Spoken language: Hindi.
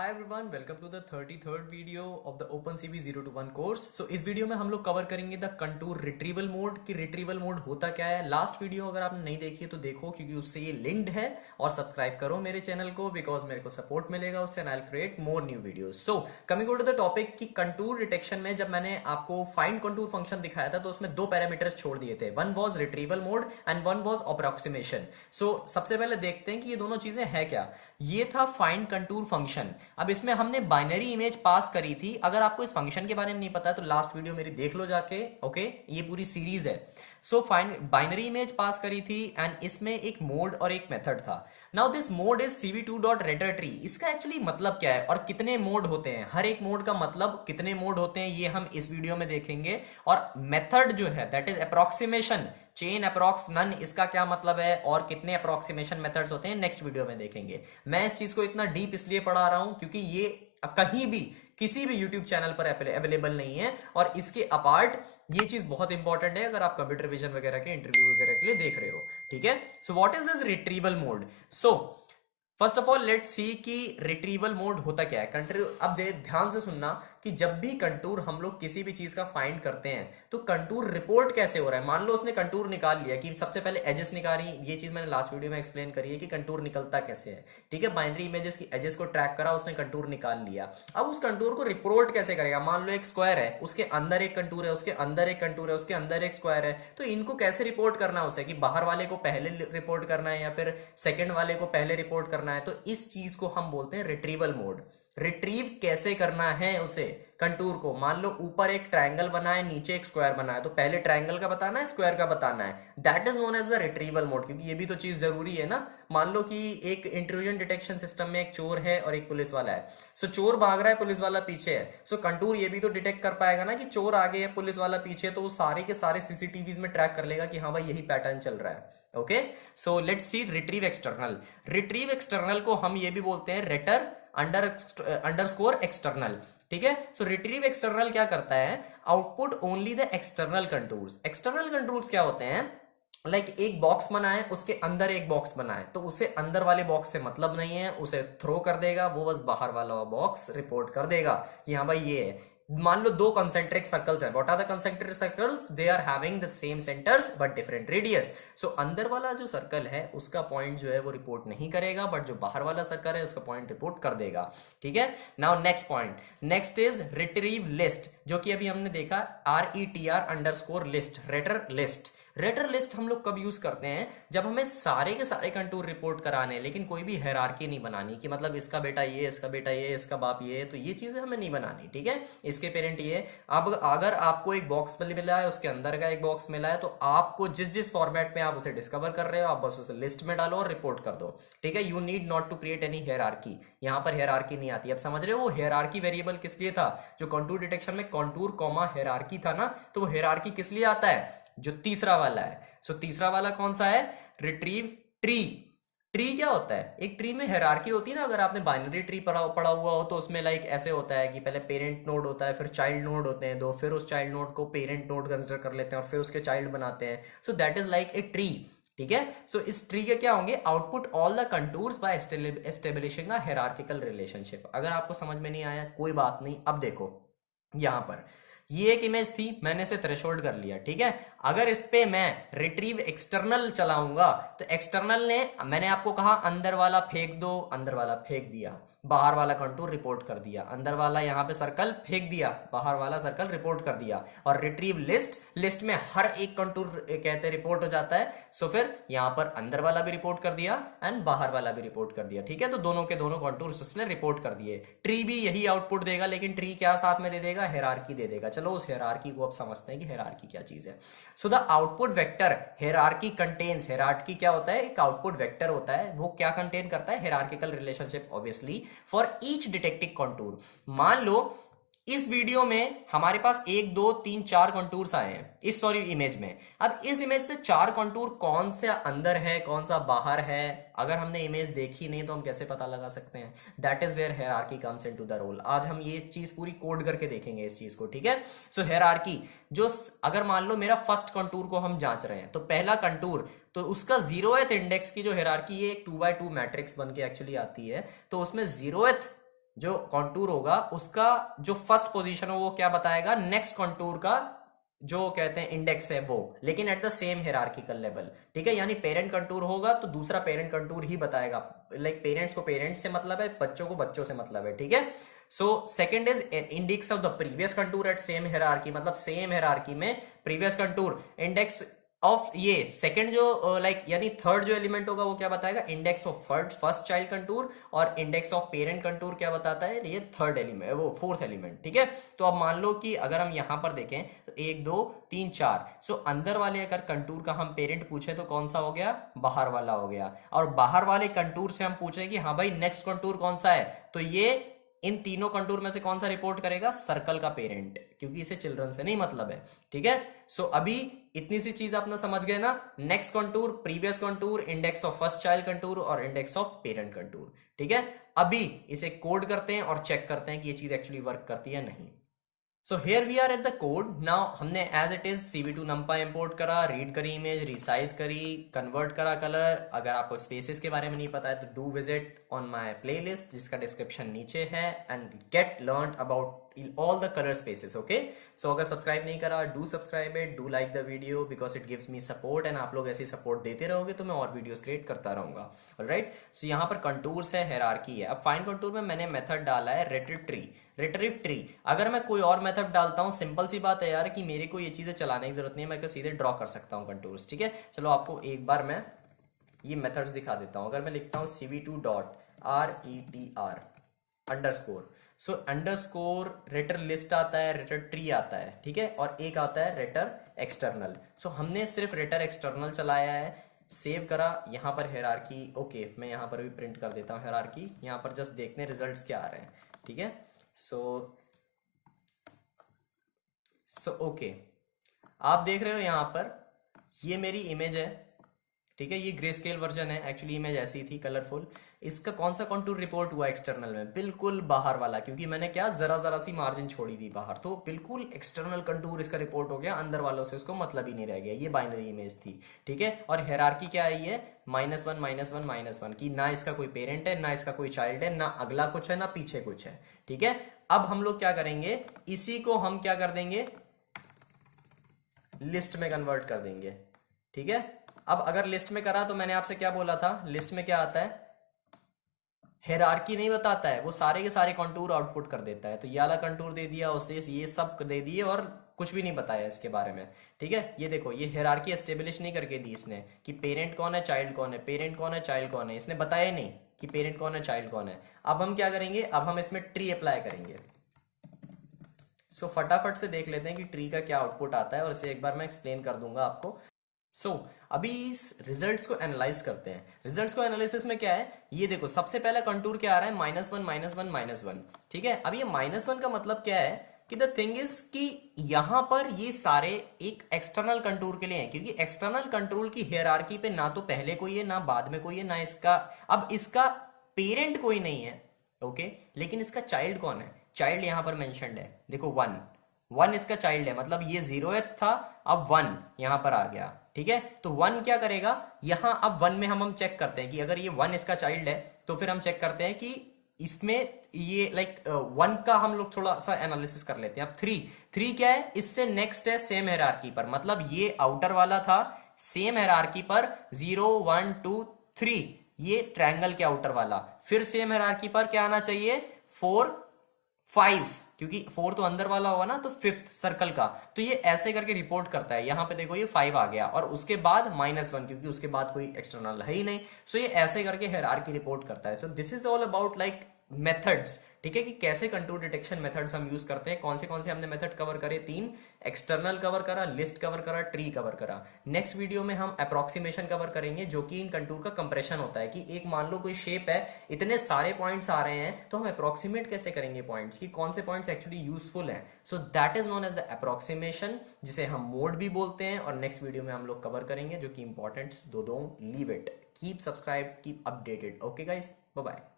Hi everyone, welcome to the 33rd video of the OpenCV 0 to 1 course. So इस वीडियो में हम लोग कवर करेंगे द कंटूर रिट्रीवल मोड कि रिट्रीवल मोड होता क्या है। लास्ट वीडियो अगर आपने नहीं देखी है तो देखो, क्योंकि उससे ये लिंक्ड है। और सब्सक्राइब करो मेरे चैनल को, बिकॉज मेरे को सपोर्ट मिलेगा उससे, and I will create more new videos. So coming to the topic कि कंटूर डिटेक्शन में जब मैंने आपको फाइंड कंटूर फंक्शन दिखाया था तो उसमें दो पैरामीटर्स छोड़ दिए थे। One was retrieval mode and one was approximation. So सबसे पहले देखते हैं कि ये दोनों चीजें हैं क्या। ये था फाइंड कंटूर फंक्शन। अब इसमें हमने बाइनरी इमेज पास करी थी। अगर आपको इस फंक्शन के बारे में नहीं पता है तो लास्ट वीडियो मेरी देख लो जाके। ओके, ये पूरी सीरीज है। सो फाइंड बाइनरी इमेज पास करी थी एंड इसमें एक मोड और एक मेथड था। Now this mode is cv2.rettertree। इसका एक्चुअली मतलब क्या है और कितने मोड होते हैं, हर एक मोड का मतलब कितने मोड होते हैं, ये हम इस वीडियो में देखेंगे। और मेथड जो है that is approximation, chain approx none, इसका क्या मतलब है और कितने अप्रोक्सीमेशन मेथड्स होते हैं नेक्स्ट वीडियो में देखेंगे। मैं इस चीज को इतना डीप इसलिए पढ़ा रहा हूं क्योंकि ये कहीं भी किसी भी यूट्यूब चैनल पर अवेलेबल नहीं है। और इसके अपार्ट ये चीज बहुत इंपॉर्टेंट है अगर आप कंप्यूटर विजन वगैरह के इंटरव्यू वगैरह के लिए देख रहे हो। ठीक है, so what is this retrieval mode. So first of all let's see कि रिट्रीवल मोड होता क्या है। कंटूर, अब ध्यान से सुनना कि जब भी कंटूर हम लोग किसी भी चीज का फाइंड करते हैं तो कंटूर रिपोर्ट कैसे हो रहा है। मान लो उसने कंटूर निकाल लिया कि सबसे पहले एजेस निकाली, ये चीज मैंने लास्ट वीडियो में एक्सप्लेन करी है कि कंटूर निकलता कैसे है। ठीक है, बाइनरी इमेजेस की एजेस को ट्रैक करा, उसने कंटूर निकाल लिया। अब उस कंटूर को रिपोर्ट कैसे करेगा। मान लो एक स्क्वायर है, उसके अंदर एक कंटूर है, उसके अंदर एक कंटूर है, उसके अंदर एक स्क्वायर है, तो इनको कैसे रिपोर्ट करना है उसे, कि बाहर वाले को पहले रिपोर्ट करना है या फिर सेकंड वाले को पहले रिपोर्ट करना है। तो इस चीज को हम बोलते हैं रिट्रीवल मोड। रिट्रीव कैसे करना है उसे कंटूर को। मान लो ऊपर एक ट्रायंगल बना है, नीचे एक स्क्वायर बना है, तो पहले ट्रायंगल का बताना है, स्क्वायर का बताना है। That is known as the retrieval mode, क्योंकि ये भी तो चीज जरूरी है ना। मान लो कि एक इंट्रूजन डिटेक्शन सिस्टम में एक चोर है और एक पुलिस वाला है। सो चोर भाग रहा है, पुलिस वाला पीछे है। सो कंटूर ये भी तो डिटेक्ट कर पाएगा ना कि चोर आगे है, पुलिस वाला पीछे, तो वो सारे के सारे सीसीटीवीज में ट्रैक कर लेगा कि हाँ भाई यही पैटर्न चल रहा है। Okay, so let's see retrieve external. Retrieve external को हम ये भी बोलते हैं रेटर अंडरस्कोर एक्सटर्नल। ठीक है, सो रिट्रीव एक्सटर्नल क्या करता है, output only the external contours. External contours क्या होते हैं, एक बॉक्स बना है, उसके अंदर एक बॉक्स बना है, तो उसे अंदर वाले बॉक्स से मतलब नहीं है, उसे थ्रो कर देगा, वो बस बाहर वाला बॉक्स रिपोर्ट कर देगा कि हाँ भाई ये है। मान लो दो कंसेंट्रिक सर्कल्स हैं। What are the concentric circles, they are having the same centres but different radius. So अंदर वाला जो सर्कल है उसका पॉइंट जो है वो रिपोर्ट नहीं करेगा, बट जो बाहर वाला सर्कल है उसका पॉइंट रिपोर्ट कर देगा। ठीक है, now next point, next is retrieve list, जो कि अभी हमने देखा RETR_लिस्ट, रेटर लिस्ट। रेटर लिस्ट हम लोग कब यूज करते हैं, जब हमें सारे के सारे कंटूर रिपोर्ट कराने हैं लेकिन कोई भी हायरार्की नहीं बनानी कि मतलब इसका बेटा ये, इसका बेटा ये, इसका बाप ये, तो ये चीजें हमें नहीं बनानी। ठीक है, इसके पेरेंट ये। अब अगर आपको एक बॉक्स मिला है, उसके अंदर का एक बॉक्स मिला है, तो आपको जिस जिस फॉर्मेट में आप उसे डिस्कवर कर रहे हो आप बस उसे लिस्ट में डालो और रिपोर्ट कर दो। ठीक है, you need not to create any hierarchy. यहाँ पर हायरार्की नहीं आती। अब समझ रहे हो वो हायरार्की वेरिएबल किस लिए था, जो कंटूर डिटेक्शन में कंटूर कॉमा हायरार्की था ना, तो वो हायरार्की किस लिए आता है, जो तीसरा वाला है। सो तीसरा वाला कौन सा है, रिट्रीव ट्री। ट्री क्या होता है, एक ट्री में हायरार्की होती है ना। अगर आपने बाइनरी ट्री पढ़ा हुआ हो तो उसमें ऐसे होता है कि पहले पेरेंट नोड होता है, फिर चाइल्ड नोड होते हैं दो, फिर उस चाइल्ड नोड को पेरेंट नोड कंसिडर कर लेते हैं और फिर उसके चाइल्ड बनाते हैं। So that is like a tree. ठीक है, सो इस ट्री के क्या होंगे, output all the contours by establishing a hierarchical relationship. अगर आपको समझ में नहीं आया कोई बात नहीं। अब देखो यहां पर ये एक इमेज थी, मैंने इसे थ्रेशोल्ड कर लिया। ठीक है, अगर इस पे मैं रिट्रीव एक्सटर्नल चलाऊंगा तो एक्सटर्नल ने, मैंने आपको कहा अंदर वाला फेंक दो, अंदर वाला फेंक दिया, बाहर वाला कंटूर रिपोर्ट कर दिया। अंदर वाला यहां पे सर्कल फेंक दिया, बाहर वाला सर्कल रिपोर्ट कर दिया। और रिट्रीव लिस्ट, लिस्ट में हर एक कंटूर कहते रिपोर्ट हो जाता है। सो फिर यहां पर अंदर वाला भी रिपोर्ट कर दिया एंड बाहर वाला भी रिपोर्ट कर दिया। ठीक है, तो दोनों के दोनों कंटूर उसने रिपोर्ट कर दिए। ट्री भी यही आउटपुट देगा, लेकिन ट्री क्या साथ में दे देगा, हायरार्की दे देगा। चलो उस हायरार्की को अब समझते हैं कि हायरार्की क्या चीज है। So the output vector hierarchy contains, hierarchy क्या होता है, एक आउटपुट वेक्टर होता है, वो क्या कंटेन करता है, hierarchical relationship obviously for each detecting contour. मान लो इस वीडियो में हमारे पास 1 2 3 4 कंटूर्स आए हैं इस इमेज में। अब इस इमेज से 4 कंटूर कौन सा अंदर है कौन सा बाहर है, अगर हमने इमेज देखी नहीं तो हम कैसे पता लगा सकते हैं। That is where hierarchy comes into the role. आज हम ये चीज पूरी कोड करके देखेंगे इस चीज को। ठीक है, सो हायरार्की जो, अगर मान लो मेरा फर्स्ट कंटूर को हम जांच रहे हैं तो पहला कंटूर, तो उसका 0th इंडेक्स की जो हायरार्की है एक 2 by 2 मैट्रिक्स बन के एक्चुअली आती है, तो उसमें 0th जो कॉन्टूर होगा उसका जो फर्स्ट पोजीशन हो वो क्या बताएगा, नेक्स्ट कॉन्टूर का जो कहते हैं इंडेक्स है वो, लेकिन at the same hierarchical level, ठीक है। यानी पेरेंट कंटूर होगा तो दूसरा पेरेंट कंटूर ही बताएगा, लाइक पेरेंट्स को पेरेंट्स से मतलब है, बच्चों को बच्चों से मतलब है, ठीक है। So second is index of the previous contour at same hierarchy, मतलब सेम हियरार्की में प्रीवियस कंटूर इंडेक्स ऑफ ये सेकंड जो लाइक यानी थर्ड जो एलिमेंट होगा वो क्या बताएगा, index of first child contour, और इंडेक्स ऑफ पेरेंट कंटूर क्या बताता है, ये थर्ड एलिमेंट, वो फोर्थ एलिमेंट, ठीक है। तो अब मान लो कि अगर हम यहां पर देखें तो 1 2 3 4, सो अंदर वाले अगर कंटूर का हम पेरेंट पूछे तो कौन सा हो गया, बाहर वाला हो गया, और बाहर वाले कंटूर से हम पूछे कि हाँ भाई नेक्स्ट कंटूर कौन सा है, तो ये इन तीनों कंटूर में से कौन सा रिपोर्ट करेगा, सर्कल का पेरेंट, क्योंकि इसे चिल्ड्रन से नहीं मतलब है, ठीक है। सो अभी इतनी सी चीज अपना समझ गए ना, next contour, previous contour, index of first child contour और इंडेक्स ऑफ पेरेंट कंटूर, ठीक है। अभी इसे कोड करते हैं और चेक करते हैं कि ये चीज एक्चुअली वर्क करती है नहीं। So here we are at the code now. हमने as it is CV2 numpy import करा, रीड करी इमेज, रिसाइज करी, कन्वर्ट करा कलर। अगर आपको स्पेसेस के बारे में नहीं पता है तो do visit on my playlist जिसका डिस्क्रिप्शन नीचे है, and get learn about all the color spaces, okay? So अगर सब्सक्राइब नहीं करा, do subscribe it, do like the video because it gives me support, and आप लोग ऐसी सपोर्ट देते रहोगे तो मैं और वीडियोस क्रिएट करता रहूंगा, ऑलराइट। सो यहाँ पर कंटूर्स है, हायरार्की है। अब फाइन कंटूर में मैंने मेथड डाला है रिट्रीव ट्री। अगर मैं कोई और मेथड डालता हूँ, सिंपल सी बात है यार कि मेरे को ये चीजें चलाने की जरूरत नहीं है, मैं सीधे ड्रॉ कर सकता हूँ कंटूर्स, ठीक है। चलो आपको एक बार मैं ये मेथड्स दिखा देता हूँ। अगर मैं लिखता हूँ CV2 डॉट RETR अंडरस्कोर, सो अंडरस्कोर रेटर लिस्ट आता है, रेटर ट्री आता है, ठीक है, और एक आता है रेटर एक्सटर्नल। सो हमने सिर्फ रेटर एक्सटर्नल चलाया है, सेव करा, यहाँ पर हायरार्की, ओके मैं यहाँ पर भी प्रिंट कर देता हूँ हायरार्की, यहाँ पर जस्ट देखते हैं रिजल्ट्स क्या आ रहे हैं, ठीक है। सो ओके, आप देख रहे हो यहाँ पर ये मेरी इमेज है, ठीक है। ये ग्रे स्केल वर्जन है, एक्चुअली इमेज ऐसी थी कलरफुल। इसका कौन सा कंटूर रिपोर्ट हुआ एक्सटर्नल में, बिल्कुल बाहर वाला, क्योंकि मैंने क्या जरा सी मार्जिन छोड़ी थी बाहर, तो बिल्कुल एक्सटर्नल कंटूर इसका रिपोर्ट हो गया, अंदर वालों से उसको मतलब ही नहीं रह गया। ये बाइनरी इमेज थी, ठीक है। और हायरार्की क्या आई है, -1 की ना इसका कोई पेरेंट है, ना इसका कोई चाइल्ड है, ना अगला कुछ है, ना पीछे कुछ है, ठीक है। अब हम लोग क्या करेंगे, इसी को हम क्या कर देंगे, लिस्ट में कन्वर्ट कर देंगे, ठीक है। अब अगर लिस्ट में करा तो मैंने आपसे क्या बोला था, लिस्ट में क्या आता है, हायरार्की नहीं बताता है, वो सारे के सारे कंटूर आउटपुट कर देता है। तो ये वाला कंटूर दे दिया, उसे ये सब दे दिए और कुछ भी नहीं बताया इसके बारे में, ठीक है। ये देखो, ये हायरार्की एस्टेब्लिश नहीं करके दी इसने कि पेरेंट कौन है, चाइल्ड कौन है, पेरेंट कौन है, चाइल्ड कौन है, इसने बताया नहीं कि पेरेंट कौन है, चाइल्ड कौन है। अब हम क्या करेंगे, अब हम इसमें ट्री अप्लाई करेंगे। सो फटाफट से देख लेते हैं कि ट्री का क्या आउटपुट आता है, और इसे एक बार मैं एक्सप्लेन कर दूंगा आपको। अभी इस रिजल्ट्स को एनालाइज करते हैं। रिजल्ट्स को एनालिसिस में क्या है, ये देखो सबसे पहला कंटूर क्या आ रहा है, -1 ठीक है। अब ये -1 का मतलब क्या है कि द थिंग इज कि यहां पर ये सारे एक एक्सटर्नल कंटूर के लिए हैं, क्योंकि एक्सटर्नल कंट्रोल की हायरार्की पे ना तो पहले कोई है, ना बाद में कोई है, ना इसका, अब इसका पेरेंट कोई नहीं है, ओके, लेकिन इसका चाइल्ड कौन है, चाइल्ड यहां पर मेंशन्ड है, देखो 1 इसका चाइल्ड है, मतलब ये 0th था, अब 1 यहां पर आ गया, ठीक है। तो 1 क्या करेगा यहां, अब 1 में हम चेक करते हैं कि अगर ये 1 इसका चाइल्ड है तो फिर हम चेक करते हैं कि इसमें ये लाइक 1 का हम लोग थोड़ा सा एनालिसिस कर लेते हैं। अब 3 क्या है, इससे नेक्स्ट है सेम हायरार्की पर, मतलब ये आउटर वाला था, सेम हायरार्की पर 0 1 2 3, ये ट्रायंगल के आउटर वाला, फिर सेम हायरार्की पर क्या आना चाहिए, 4 5, क्योंकि 4 तो अंदर वाला होगा ना, तो 5th सर्कल का, तो ये ऐसे करके रिपोर्ट करता है। यहां पे देखो ये 5 आ गया, और उसके बाद -1, क्योंकि उसके बाद कोई एक्सटर्नल है ही नहीं। सो ये ऐसे करके हायरार्की रिपोर्ट करता है। So this is all about like methods, ठीक है, कि कैसे कंटूर डिटेक्शन मेथड्स हम यूज करते हैं। कौन से हमने मेथड कवर करे, 3, एक्सटर्नल कवर करा, लिस्ट कवर करा, ट्री कवर करा। नेक्स्ट वीडियो में हम अप्रोक्सीमेशन कवर करेंगे, जो कि इन कंटूर का कंप्रेशन होता है, कि एक मान लो कोई शेप है, इतने सारे पॉइंट्स आ रहे हैं, तो हम अप्रोक्सीमेट कैसे करेंगे पॉइंट्स, कि कौन से पॉइंट्स एक्चुअली यूजफुल हैं। So that is known as the approximation, जिसे हम मोड भी बोलते हैं, और नेक्स्ट वीडियो में हम लोग कवर करेंगे, जो कि important, don't leave it, keep subscribe, keep updated, okay guys, bye bye.